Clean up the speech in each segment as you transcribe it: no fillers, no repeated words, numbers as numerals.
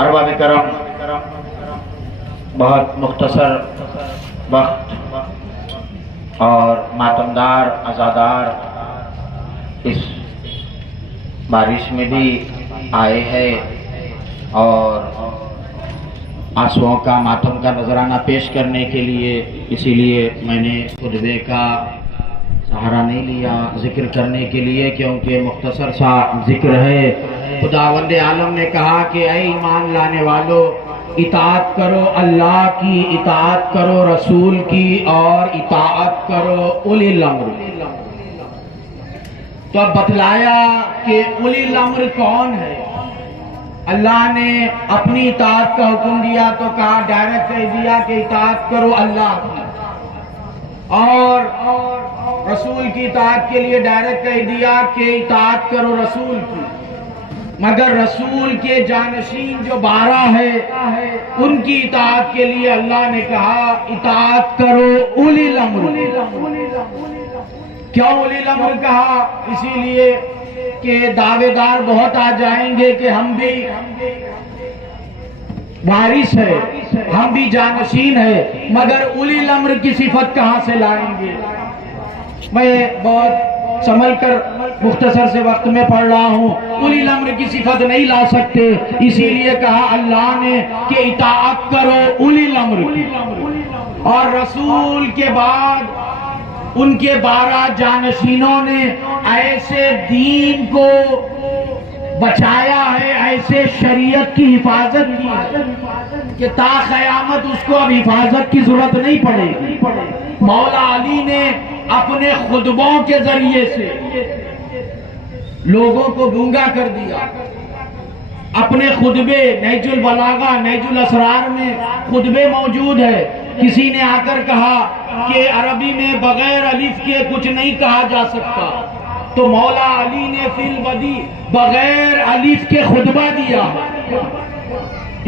ارباب کرم، بہت مختصر وقت اور ماتمدار عزادار اس بارش میں بھی آئے ہیں اور آنسوؤں کا ماتم کا نذرانہ پیش کرنے کے لیے، اسی لیے میں نے خطبے کا سہارا نہیں لیا ذکر کرنے کے لیے، کیونکہ مختصر سا ذکر ہے۔ خداوند عالم نے کہا کہ اے ایمان لانے والو، اطاعت کرو اللہ کی، اطاعت کرو رسول کی، اور اطاعت کرو اولی الامر۔ تو اب بتلایا کہ اولی الامر کون ہے۔ اللہ نے اپنی اطاعت کا حکم دیا تو کہا، ڈائریکٹ کہہ دیا کہ اطاعت کرو اللہ کی، اور رسول کی اطاعت کے لیے ڈائریکٹ کہہ دیا کہ اطاعت کرو رسول کی۔ مگر رسول کے جانشین جو 12 ہے ان کی اطاعت کے لیے اللہ نے کہا اطاعت کرو اولی الامر۔ کیوں اولی الامر کہا؟ اسی لیے کہ دعوے دار بہت آ جائیں گے کہ ہم بھی وارث ہے، ہم بھی جانشین ہے، مگر اولی الامر کی صفت کہاں سے لائیں گے؟ میں بہت سنبھل کر مختصر سے وقت میں پڑھ رہا ہوں۔ اولی الامر کی صفت نہیں لا سکتے، اسی لیے کہا اللہ نے کہ اطاعت کرو اولی الامر کی، اور رسول کے بعد ان کے 12 جانشینوں نے ایسے دین کو بچایا ہے، ایسے شریعت کی حفاظت کی کہ تا قیامت اس کو اب حفاظت کی ضرورت نہیں پڑے گی۔ مولا علی نے اپنے خطبوں کے ذریعے سے لوگوں کو گونگا کر دیا۔ اپنے خطبے نہج البلاغہ، نہج الاسرار میں خطبے موجود ہے۔ کسی نے آ کر کہا کہ عربی میں بغیر الف کے کچھ نہیں کہا جا سکتا، تو مولا علی نے فی البدی بغیر الف کے خطبہ دیا۔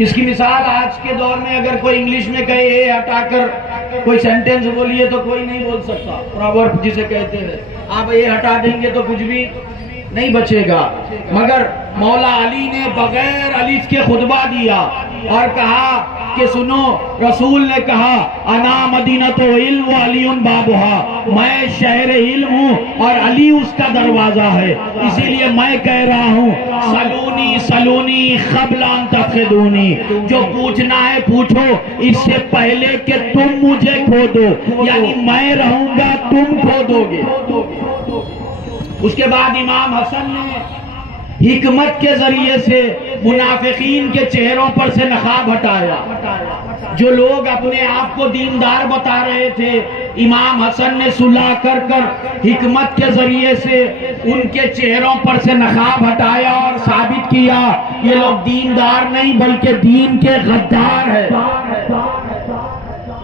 اس کی مثال آج کے دور میں اگر کوئی انگلش میں کہے اے ہٹا کر کوئی سینٹنس بولیے تو کوئی نہیں بول سکتا، پراورب جسے کہتے ہیں، آپ اے ہٹا دیں گے تو کچھ بھی نہیں بچے گا۔ مگر مولا علی نے بغیر الف کے خطبہ دیا اور کہا کہ سنو، رسول نے کہا انا مدینۃ علم و علی بابھا، میں شہر علم ہوں اور علی اس کا دروازہ ہے، اسی لیے میں کہہ رہا ہوں سلونی سلونی قبل ان تفقدونی، جو پوچھنا ہے پوچھو اس سے پہلے کہ تم مجھے کھو دو، یعنی میں رہوں گا تم کھو دو گے۔ اس کے بعد امام حسن نے حکمت کے ذریعے سے منافقین کے چہروں پر سے نقاب ہٹایا۔ جو لوگ اپنے آپ کو دیندار بتا رہے تھے، امام حسن نے صلح کر کر حکمت کے ذریعے سے ان کے چہروں پر سے نقاب ہٹایا اور ثابت کیا یہ لوگ دیندار نہیں بلکہ دین کے غدار ہیں۔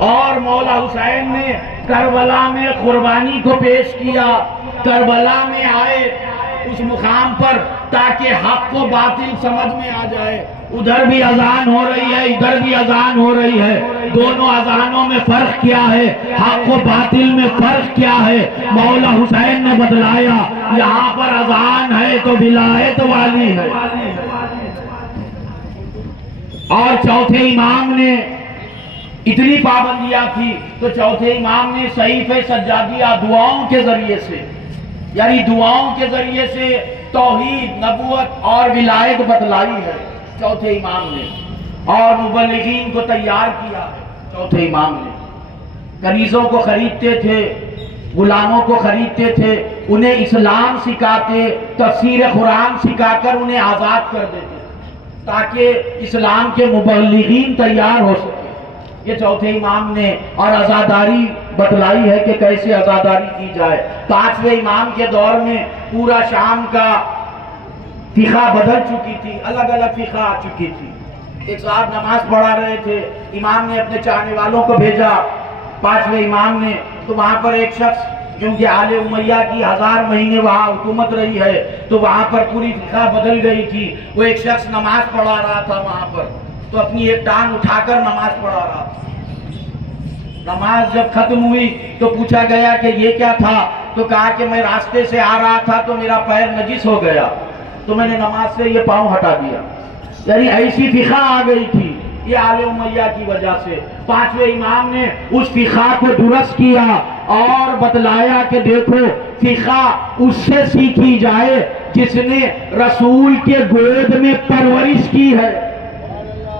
اور مولا حسین نے کربلا میں قربانی کو پیش کیا، کربلا میں آئے اس مقام پر تاکہ حق و باطل سمجھ میں آ جائے۔ ادھر بھی اذان ہو رہی ہے، ادھر بھی اذان ہو رہی ہے، دونوں اذانوں میں فرق کیا ہے، حق و باطل میں فرق کیا ہے؟ مولا حسین نے بتلایا یہاں پر اذان ہے تو ولایت والی ہے۔ اور چوتھے امام نے اتنی پابندیاں تھی تو چوتھے امام نے صحیفہ سجادیہ دعاؤں کے ذریعے سے، یعنی دعاؤں کے ذریعے سے توحید، نبوت اور ولایت بتلائی ہے چوتھے امام نے، اور مبلغین کو تیار کیا ہے چوتھے امام نے۔ کنیزوں کو خریدتے تھے، غلاموں کو خریدتے تھے، انہیں اسلام سکھاتے، تفسیر قرآن سکھا کر انہیں آزاد کر دیتے تاکہ اسلام کے مبلغین تیار ہو سکے۔ یہ چوتھے امام نے اور عزاداری بتلائی ہے کہ کیسے عزاداری کی جائے۔ پانچویں امام کے دور میں پورا شام کا فقہ بدل چکی تھی، الگ الگ فقہ آ چکی تھی۔ ایک صاحب نماز پڑھا رہے تھے، امام نے اپنے چاہنے والوں کو بھیجا، پانچویں امام نے، تو وہاں پر ایک شخص، کیونکہ آل امیہ کی 1000 مہینے وہاں حکومت رہی ہے تو وہاں پر پوری فقہ بدل گئی تھی، وہ ایک شخص نماز پڑھا رہا تھا وہاں پر، تو اپنی ایک ٹانگ اٹھا کر نماز پڑھا رہا تھا۔ نماز جب ختم ہوئی تو پوچھا گیا کہ یہ کیا تھا؟ تو کہا کہ میں راستے سے آ رہا تھا تو میرا پیر نجس ہو گیا تو میں نے نماز سے یہ پاؤں ہٹا دیا۔ یعنی ایسی فقہ آ گئی تھی یہ آل امیہ کی وجہ سے۔ پانچویں امام نے اس فقہ کو درست کیا اور بتلایا کہ دیکھو فقہ اس سے سیکھی جائے جس نے رسول کے گود میں پرورش کی ہے،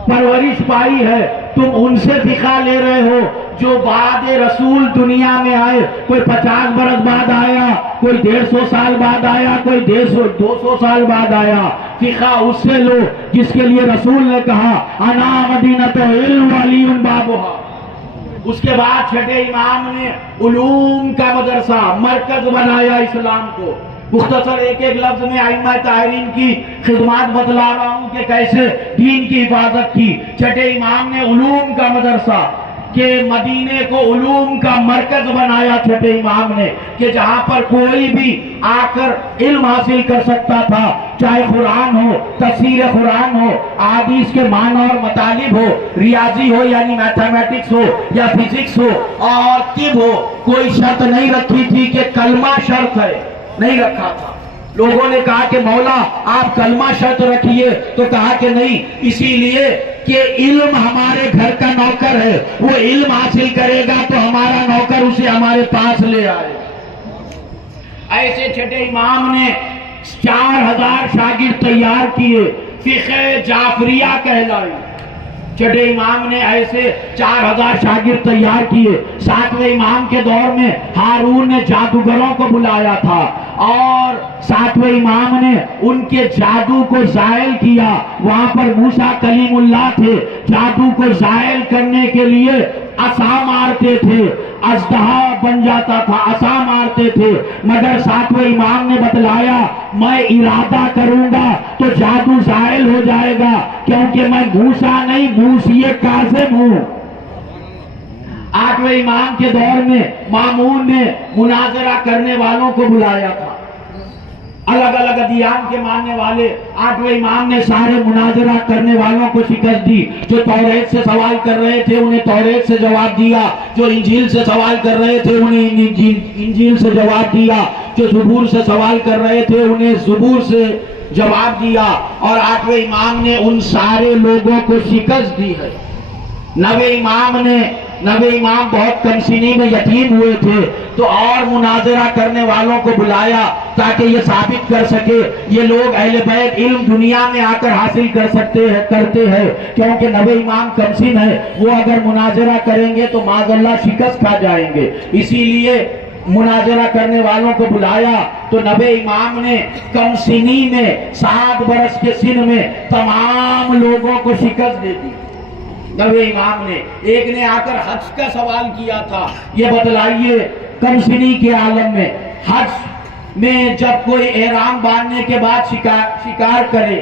پرورش پائی ہے۔ تم ان سے فقہ لے رہے ہو جو بعد رسول دنیا میں آئے، کوئی 50 برس بعد آیا، کوئی 150 سال بعد آیا، کوئی 200 سال بعد آیا۔ فقہ اس سے لو جس کے لیے رسول نے کہا انا مدینۃ علم وعلی بابھا۔ اس کے بعد چھٹے امام نے علوم کا مدرسہ مرکز بنایا اسلام کو۔ مختصر ایک ایک لفظ میں ائمہ طاہرین کی خدمات بتلا رہا ہوں کہ کیسے دین کی حفاظت کی۔ چھٹے امام نے علوم کا مدرسہ کہ مدینے کو علوم کا مرکز بنایا چھٹے امام نے، کہ جہاں پر کوئی بھی آ کر علم حاصل کر سکتا تھا، چاہے قرآن ہو، تفسیر قرآن ہو، احادیث کے معنی اور مطالب ہو، ریاضی ہو یعنی میتھمیٹکس ہو یا فزکس ہو، اور طب ہو۔ کوئی شرط نہیں رکھی تھی کہ کلمہ شرط ہے، نہیں رکھا تھا۔ لوگوں نے کہا کہ مولا آپ کلمہ شرط رکھیے، تو کہا کہ نہیں، اسی لیے کہ علم ہمارے گھر کا نوکر ہے، وہ علم حاصل کرے گا تو ہمارا نوکر اسے ہمارے پاس لے آئے۔ ایسے چھٹے امام نے 4000 شاگرد تیار کیے، فقہ جعفریہ کہلائی۔ چھٹے امام نے ایسے 4000 شاگرد تیار کیے۔ ساتویں امام کے دور میں ہارون نے جادوگروں کو بلایا تھا اور ساتویں امام نے ان کے جادو کو زائل کیا۔ وہاں پر موسیٰ کلیم اللہ تھے، جادو کو زائل کرنے کے لیے عصا مارتے تھے، اژدہا بن جاتا تھا، عصا مارتے تھے، مگر ساتویں امام نے بتلایا میں ارادہ کروں گا تو جادو زائل ہو جائے گا، کیونکہ میں موسیٰ نہیں موسی کاظم ہوں۔ آٹھویں امام کے دور میں مامون نے مناظرہ کرنے والوں کو بلایا تھا، الگ الگ ادیان کے ماننے والے۔ آٹھویں امام نے سارے مناظرہ کرنے والوں کو شکست دی۔ جو توریت سے سوال کر رہے تھے انہیں توریت سے جواب دیا، جو انجیل سے سوال کر رہے تھے انہیں انجیل سے جواب دیا، جو زبور سے سوال کر رہے تھے انہیں زبور سے جواب دیا، اور آٹھویں امام نے ان سارے لوگوں کو شکست دی ہے۔ نویں امام بہت کم سنی میں یتیم ہوئے تھے، تو اور مناظرہ کرنے والوں کو بلایا تاکہ یہ ثابت کر سکے یہ لوگ اہل بیت علم دنیا میں آ کر حاصل کرتے ہیں، کیونکہ نویں امام کم سن ہے، وہ اگر مناظرہ کریں گے تو معاذ اللہ شکست کھا جائیں گے۔ اسی لیے مناظرہ کرنے والوں کو بلایا تو نویں امام نے کم سنی میں 7 برس کے سن میں تمام لوگوں کو شکست دے دی۔ نویں امام نے ایک نے آ کر حج کا سوال کیا تھا، یہ بتلائیے کم سنی کے عالم میں حج میں جب کوئی احرام باندھنے کے بعد شکار کرے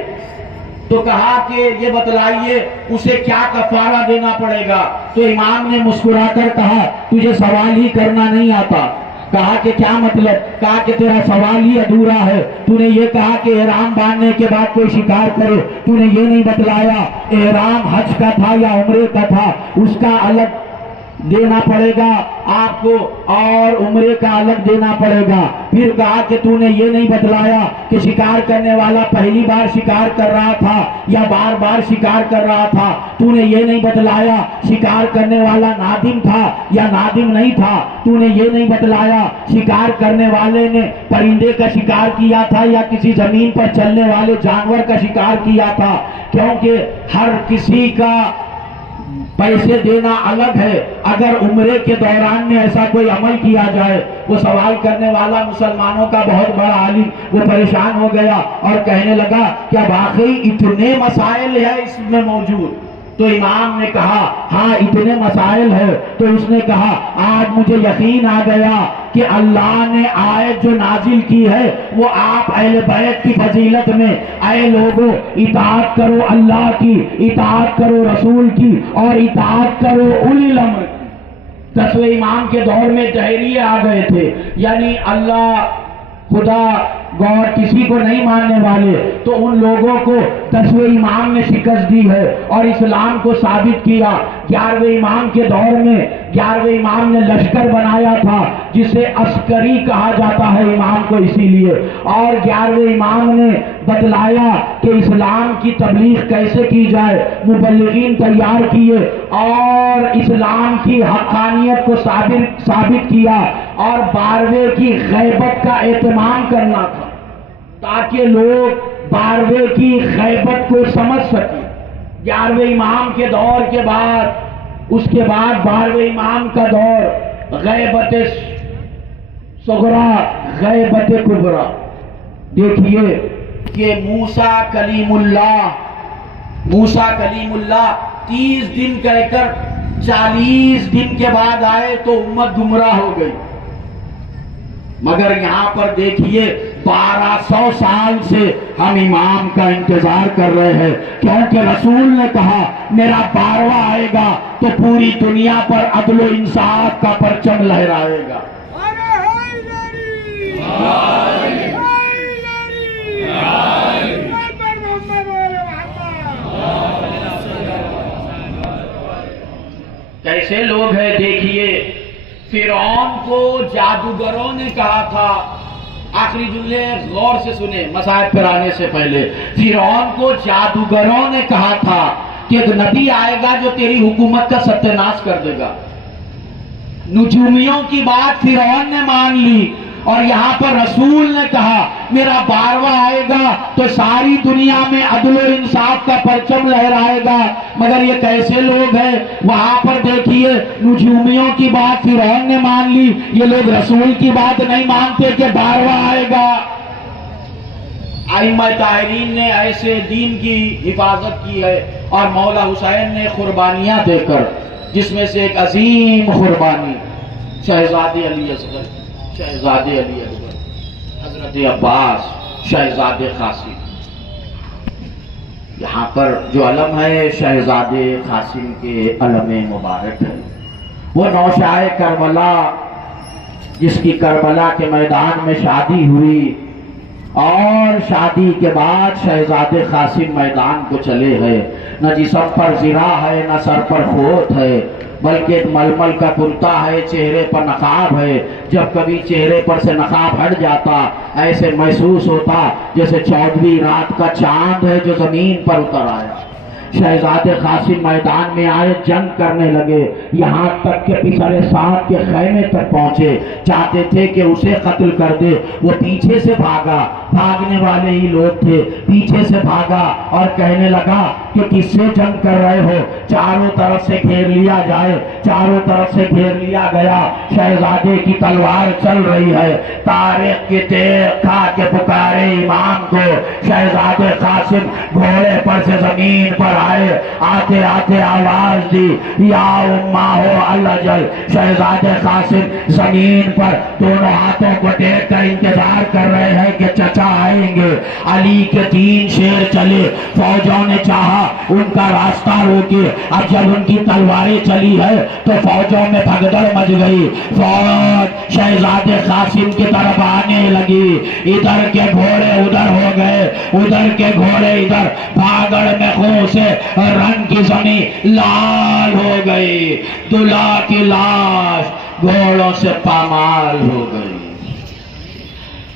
تو کہا کہ یہ بتلائیے اسے کیا کفارہ دینا پڑے گا؟ تو امام نے مسکرا کر کہا تجھے سوال ہی کرنا نہیں آتا۔ کہا کہ کیا مطلب؟ کہا کہ تیرا سوال ہی ادھورا ہے، تو نے یہ کہا کہ احرام باندھنے کے بعد کوئی شکار کرے، تو نے یہ نہیں بتلایا احرام حج کا تھا یا عمرے کا تھا، اس کا الگ دینا پڑے گا آپ کو اور عمرے کا الگ دینا پڑے گا۔ پھر کہا کہ تو نے یہ نہیں بتلایا کہ شکار کرنے والا پہلی بار شکار کر رہا تھا یا بار بار شکار کر رہا تھا، تو نے یہ نہیں بتلایا شکار کرنے والا نادم تھا یا نادم نہیں تھا، تو نے یہ نہیں بتلایا شکار کرنے والے نے پرندے کا شکار کیا تھا یا کسی زمین پر چلنے والے جانور کا شکار کیا تھا، کیونکہ ہر کسی کا پیسے دینا الگ ہے۔ اگر عمرے کے دوران میں ایسا کوئی عمل کیا جائے، وہ سوال کرنے والا مسلمانوں کا بہت بڑا عالم وہ پریشان ہو گیا اور کہنے لگا کیا واقعی اتنے مسائل ہیں اس میں موجود؟ تو امام نے کہا ہاں اتنے مسائل ہیں۔ تو اس نے کہا آج مجھے یقین آ گیا کہ اللہ نے آیت جو نازل کی ہے وہ آپ اہل بیت کی فضیلت میں، اے لوگوں اطاعت کرو اللہ کی، اطاعت کرو رسول کی، اور اطاعت کرو اولی الامر کی۔ 10ویں امام کے دور میں دہریے آ گئے تھے، یعنی اللہ خدا گور کسی کو نہیں ماننے والے، تو ان لوگوں کو 10ویں امام نے شکست دی ہے اور اسلام کو ثابت کیا۔ 11ویں امام کے دور میں 11ویں امام نے لشکر بنایا تھا جسے عسکری کہا جاتا ہے امام کو اسی لیے، اور 11ویں امام نے بتلایا کہ اسلام کی تبلیغ کیسے کی جائے، مبلغین تیار کیے اور اسلام کی حقانیت کو ثابت کیا، اور 12ویں کی غیبت کا اہتمام کرنا تھا تاکہ لوگ 12ویں کی غیبت کو سمجھ سکیں۔ 11ویں امام کے دور کے بعد، اس کے بعد 12ویں امام کا دور غیبت صغرا، غیبت کبرا۔ دیکھیے کہ موسیٰ کلیم اللہ 30 دن کہہ کر 40 دن کے بعد آئے تو امت گمراہ ہو گئی، مگر یہاں پر دیکھیے 1200 سال سے ہم امام کا انتظار کر رہے ہیں، کیونکہ رسول نے کہا میرا 12واں آئے گا تو پوری دنیا پر عدل و انصاف کا پرچم لہرائے گا۔ کیسے لوگ ہیں دیکھیے، فرعون کو جادوگروں نے کہا تھا، آخری جملے غور سے سنیں مصائب پر آنے سے پہلے، فرعون کو جادوگروں نے کہا تھا کہ ایک نبی آئے گا جو تیری حکومت کا ستیہ ناش کر دے گا۔ نجومیوں کی بات فرعون نے مان لی، اور یہاں پر رسول نے کہا میرا 12واں آئے گا تو ساری دنیا میں عدل و انصاف کا پرچم لہرائے گا، مگر یہ کیسے لوگ ہیں؟ وہاں پر دیکھیے نجومیوں کی بات فرعون نے مان لی، یہ لوگ رسول کی بات نہیں مانتے کہ 12واں آئے گا۔ ائمہ طاہرین نے ایسے دین کی حفاظت کی ہے، اور مولا حسین نے قربانیاں دے کر، جس میں سے ایک عظیم قربانی شہزادے علی اصغر، شہزادے علی اصغر، حضرت عباس، شہزادے قاسم۔ یہاں پر جو علم ہے شہزادے قاسم کے علم مبارک ہے، وہ نوشائے کربلا جس کی کربلا کے میدان میں شادی ہوئی، اور شادی کے بعد شہزادے قاسم میدان کو چلے ہیں، نہ جسم پر زرہ ہے نہ سر پر خوت ہے، بلکہ ململ کا کرتا ہے، چہرے پر نقاب ہے۔ جب کبھی چہرے پر سے نقاب ہٹ جاتا ایسے محسوس ہوتا جیسے 14ویں رات کا چاند ہے جو زمین پر اتر آیا۔ شہزادے قاسم میدان میں آئے، جنگ کرنے لگے، یہاں تک کہ پسر سعد کے خیمے تک پہنچے، چاہتے تھے کہ اسے قتل کر دے۔ وہ پیچھے سے بھاگا، بھاگنے والے ہی لوگ تھے، پیچھے سے بھاگا اور کہنے لگا کہ کس سے جنگ کر رہے ہو؟ چاروں طرف سے گھیر لیا جائے۔ چاروں طرف سے گھیر لیا گیا، شہزادے کی تلوار چل رہی ہے، طارق کی تیغ کھا کے پکارے امام کو۔ شہزادے قاسم گھوڑے پر سے زمین پر آئے، آتے آتے آواز دی یا اماہ الاجل۔ شہزادے قاسم زمین پر دونوں ہاتھوں کو ٹیک کر انتظار کر رہے ہیں کہ چچا آئیں گے۔ علی کے 3 شیر چلے، فوجوں نے چاہا ان کا راستہ روکے، اب جب ان کی تلواریں چلی ہے تو فوجوں میں بھگدڑ مچ گئی، فوج شہزادے قاسم کی طرف آنے لگی، ادھر کے گھوڑے ادھر ہو گئے، ادھر کے گھوڑے ادھر، بھاگڑ میں خون سے رنگ کی زمین لال ہو گئی، دلہا کی لاش گھوڑوں سے پامال ہو گئی۔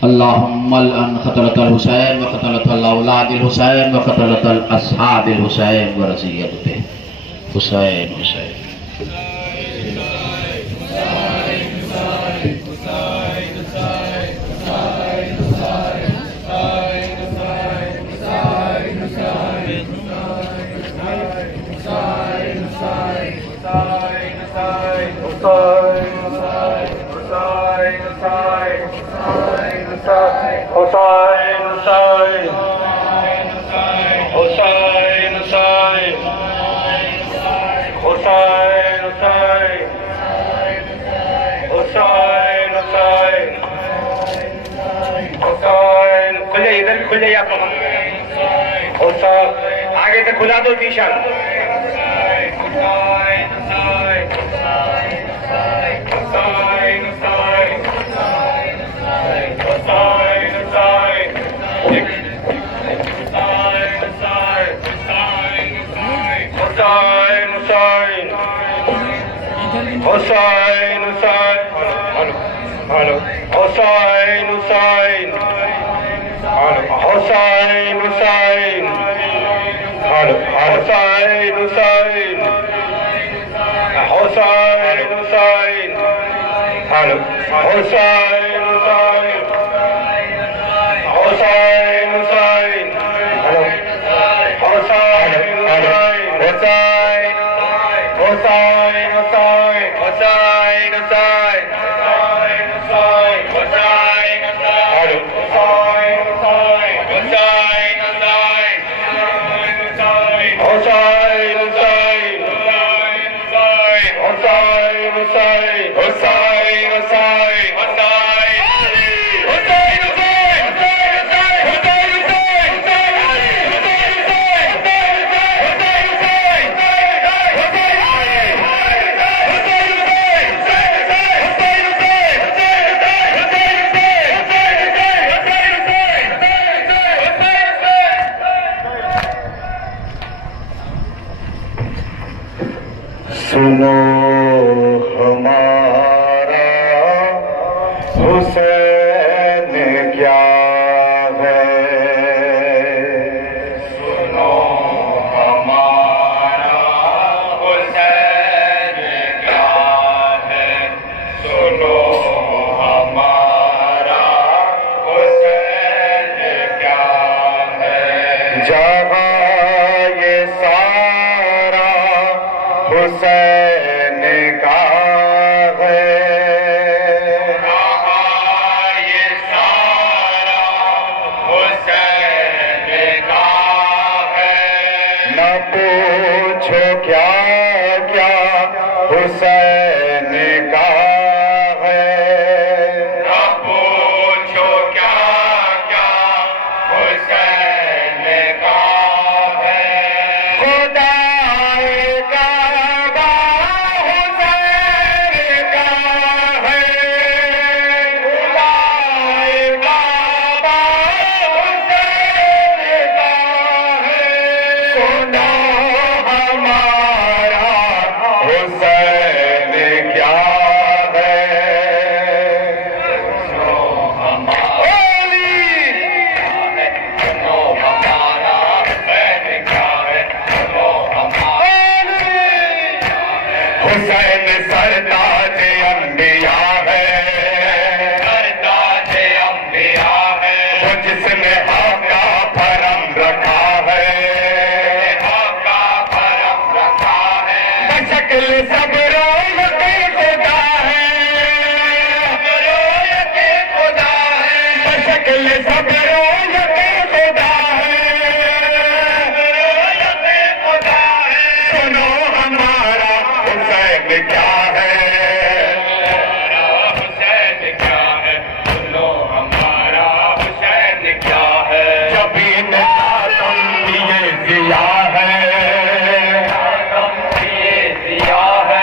اللہم الان قتلت الحسین و قتلت الاولاد الحسین و قتلت الاصحاب الحسین و رضیت حسین حسین۔ کھل جائیے آپ آگے سے کھلا دو شیشہ۔ حسین حسین حسین حسین ہلو حسین حسین حسین حسین ہلو حسین حسین حسین حسین ہلو حسین حسین حسین حسین ہلو حسین حسین حسین حسین حسین سنو ہمارا حسین کیا ہے، سنو ہمارا حسین کیا ہے، سنو ہمارا حسین کیا ہے، جہاں یہ سارا حسین کا ہے، یہ سارا حسین کا ہے، نہ پوچھو کیا کیا حسین کا ہے، نہ پوچھو کیا کیا حسین کا ہے، خدا حسین سردار انبیاء ہے، سردار انبیاء ہے، وہ جس نے حق کا بھرم رکھا ہے، حق کا بھرم رکھا ہے، بشکل صبر و یقین خدا ہے، صبر و یقین خدا ہے، بشکل صبر و یقین خدا ہے، صبر و یقین خدا ہے، سنو ہمارا حسین کیا ہے، حسین کیا ہے، سنو ہمارا حسین کیا ہے، جبھی نظام یہ ضیا ہے، یہ ضیا ہے،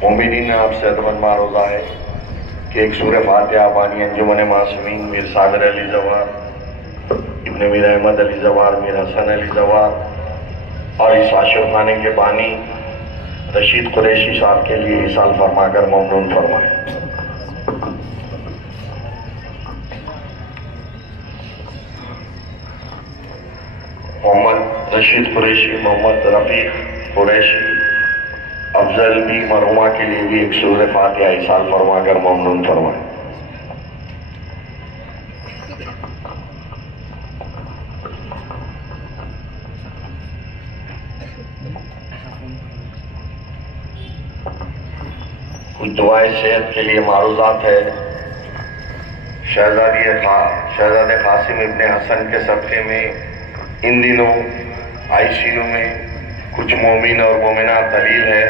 مومنین نے آپ صحت مند معروضہ ہے کہ ایک سورہ فاتحہ بانی انجمن معصومین میر صابر علی زوار ابن میر احمد علی زوار میر حسن علی زوار اور اس عاشق خانے کے بانی رشید قریشی صاحب کے لیے ایصال فرما کر ممنون فرمائیں. محمد رشید قریشی، محمد رفیق قریشی، افضل بھی مرحومہ کے لیے بھی ایک سورہ فاتحہ ایصال فرما کر ممنون فرمائیں. کچھ دعائیں صحت کے لیے معروضات ہے. شہزادے قاسم ابن حسن کے صدقے میں ان دنوں آئی سی یو میں کچھ مومن اور مومنات دلیل ہے.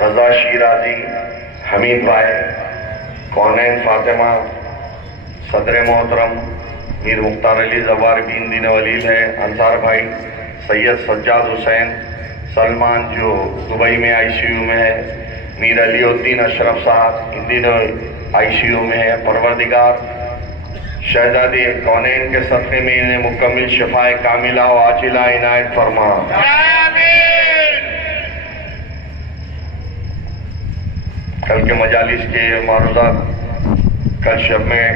رضا شیرازی، حمید بھائی، کونین فاطمہ، صدر محترم میر مختار علی زوار بھی ان دنوں دلیل ہے. انصار بھائی، سید سجاد حسین، سلمان جو دبئی میں آئی سی یو میں ہے، میر علی الدین اشرف صاحب ان دنوں آئی سی یو میں ہے. پروردگار شہزادی کونین کے صدقے میں انہیں مکمل شفائے کاملہ و عاجلہ عنایت فرما. کل کے مجالس کے معروضات کل شب میں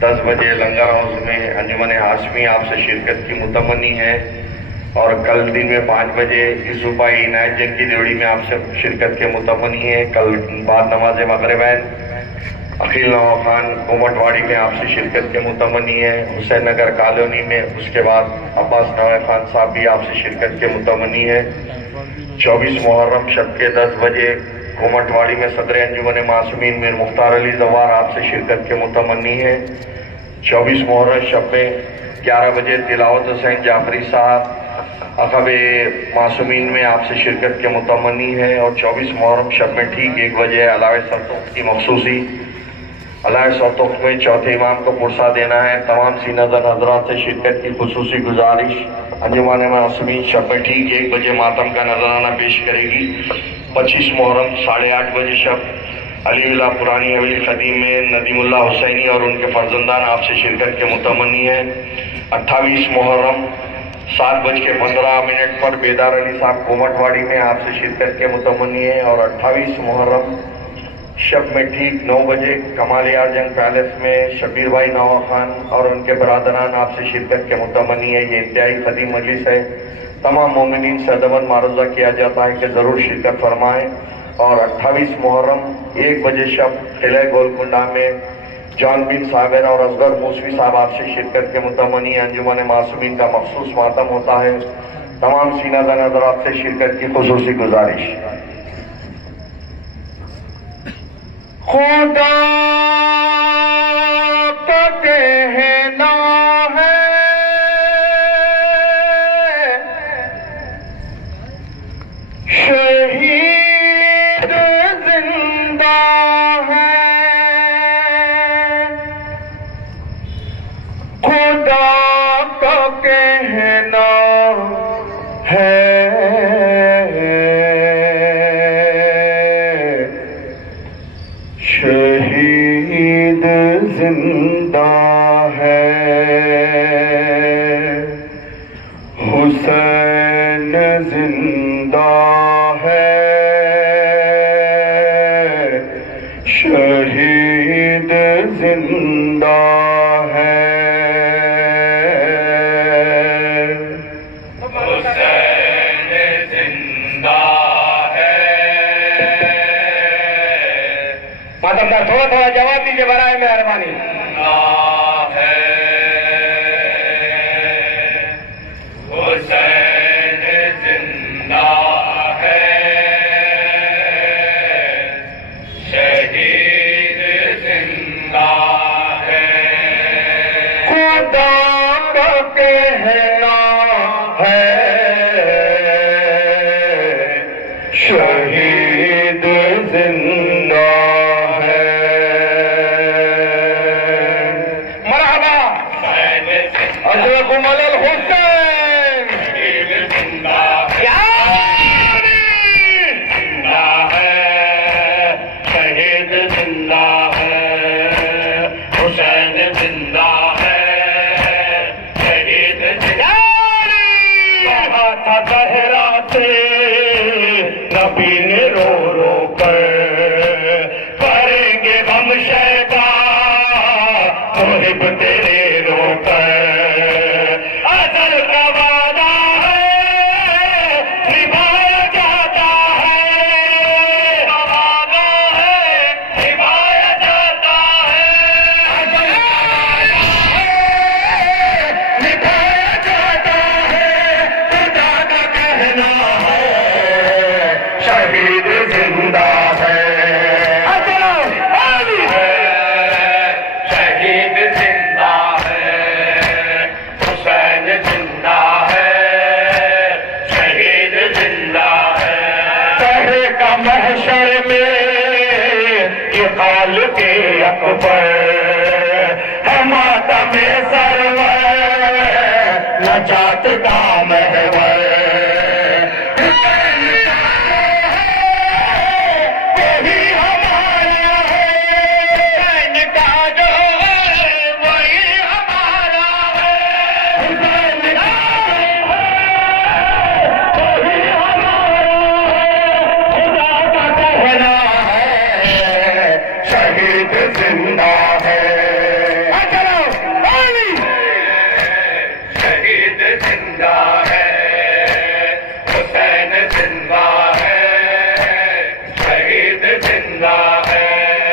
10 بجے لنگر ہاؤس میں انجمن ہاشمی آپ سے شرکت کی متمنی ہے، اور کل دن میں 5 بجے صوبائی عنایت جنگ کی دیوڑی میں آپ سے شرکت کے متمنی ہے. کل بعد نماز مغربین عقیل نواز خان کومٹ واڑی میں آپ سے شرکت کے متمنی ہے. حسین نگر کالونی میں اس کے بعد عباس نواز خان صاحب بھی آپ سے شرکت کے متمنی ہے. 24 محرم شب کے 10 بجے کومٹ واڑی میں صدر انجمن معصومین میر مختار علی زوار آپ سے شرکت کے متمنی ہے. 24 محرم شب میں 11 بجے تلاوت حسین جعفری صاحب عقب معصومین میں آپ سے شرکت کے متمنی ہے. اور 24 محرم شب میں ٹھیک 1 بجے علائے سرتخت کی مخصوصی علائے سرتخت میں چوتھے امام کو پرسہ دینا ہے. تمام سینہ زن حضرات سے شرکت کی خصوصی گزارش. انجمن معصومین شب میں ٹھیک 1 بجے ماتم کا نذرانہ پیش کرے گی. 25 محرم 8:30 بجے شب علی اللہ پرانی حویلی قدیم میں ندیم اللہ حسینی اور ان کے فرزندان آپ سے شرکت کے متمنی ہے. 28 محرم 7:15 پر بیدار علی صاحب کومٹ واڑی میں آپ سے شرکت کے متمنی ہے. اور 28 محرم شب میں ٹھیک 9 بجے کمال یار جنگ پیلس میں شبیر بھائی نواز خان اور ان کے برادران آپ سے شرکت کے متمنی ہے. یہ انتہائی قدیم مجلس ہے. تمام مومنین سے ادب معروضہ کیا جاتا ہے کہ ضرور شرکت فرمائیں. اور 28 محرم 1 بجے شب قلعہ گولکنڈہ میں جان بن صابر اور اصغر موسوی صاحب آپ سے شرکت کے متمنی ہے. انجمن معصومین کا مخصوص ماتم ہوتا ہے. تمام سینہ زن حضرات سے شرکت کی خصوصی گزارش. خدا کا کہنا ہے شہید زندہ ہے. خدا کا کہنا ہے شہید زندہ ہے. حسین زندہ ہے شہید زندہ ہے. ماتمدار تھوڑا تھوڑا جواب دیجیے برائے مہربانی. حسین زندہ ہے شہید زندہ ہے. خدا کا کہنا ہے شہید زندہ ہے. سے نبی نے رو رو کر کریں گے غم شیدا محب تیرے رو کر ازل کا وعدہ ہے نبھایا جاتا ہے وعدہ ہے نبھایا جاتا ہے ازل کا وعدہ ہے نبھایا جاتا ہے خدا کا کہنا ہے شہید زندہ ہے شہید زندہ ہے حسین زندہ ہے شہید زندہ ہے کہے کا محشر میں یہ خالق اکبر ہے ماتم سرور نجات کا محور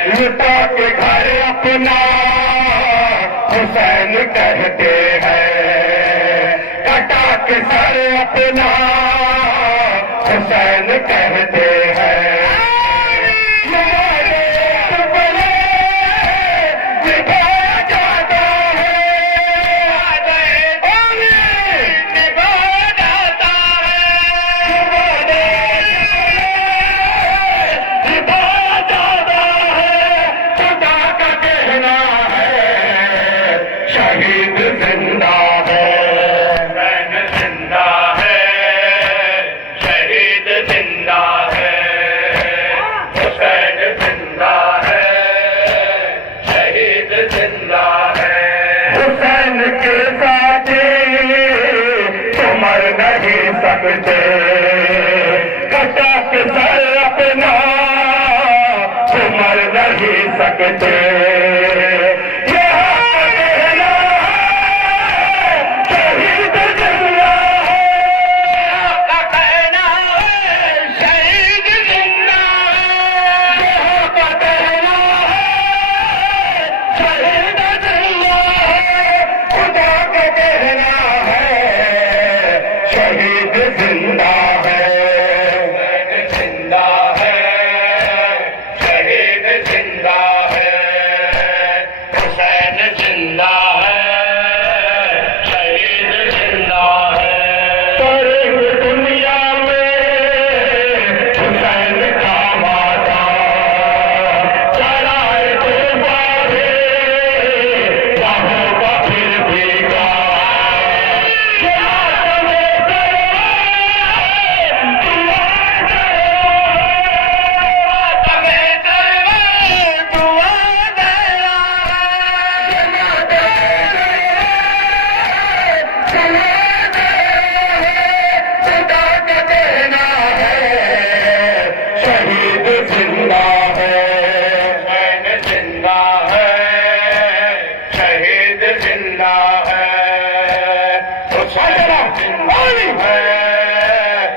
لٹا کے گھر اپنا حسین کہتے ہیں کٹا کے سر اپنا حسین کہتے ہیں نبھایا جاتا ہے نبھایا جاتا ہے نبھایا جاتا ہے خدا کا کہنا ہے شہید زندہ ہے حسین زندہ ہے شہید زندہ ہے حسین زندہ ہے شہید زندہ ہے حسین کے ساتھ تم مر نہیں سکتے کٹا کے سر اپنا تم مر نہیں سکتے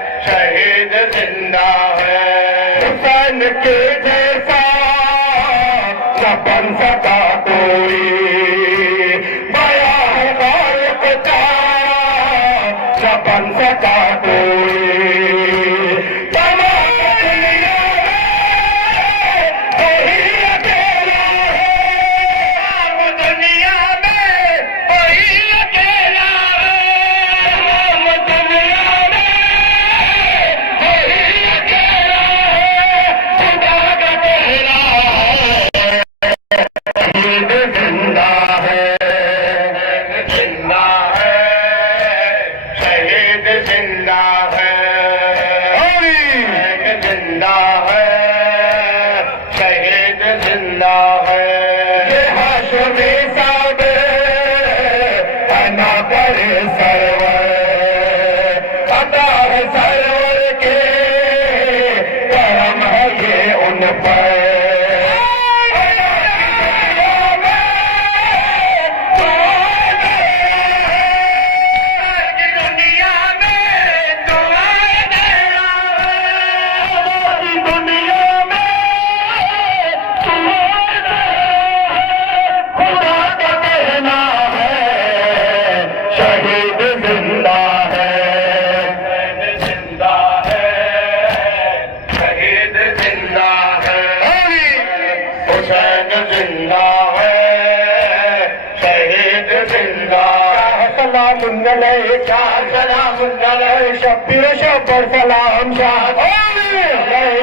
شہید زندہ ہے حسین کے جیسا نہ بن سکا کوئی بیا ہے خالق کا نہ بن سکا کوئی تمام دنیا میں وہی اکیلا ہے تمام دنیا میں وہی اکیلا ہے تمام دنیا میں وہی اکیلا ہے خدا کا کہنا ہے علیہ شاہ سلام علیہ شبیر شبر سلام شاہ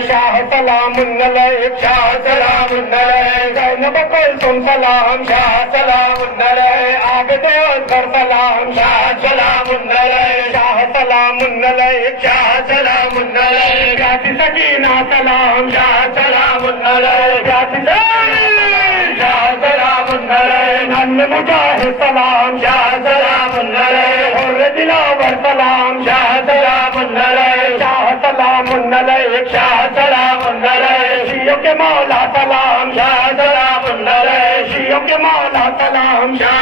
شاہ سلام علیہ شاہ سلام علیہ زینب کلثوم سلام شاہ سلام علیہ عابد اصغر سلام شاہ سلام علیہ شاہ سلام علیہ شاہ سلام علیہ بیاسی سکینہ سلام شاہ سلام علیہ بیاسی شاہ سلام علیہ نن مجاہد سلام شاہ سلام علیہ حر دلاور سلام شاہ سلام علیہ شاہ سلام علیہ شاہ سلام علیہ شیعوں کے مولا سلام شاہ سلام علیہ شیعوں کے مولا سلام شاہ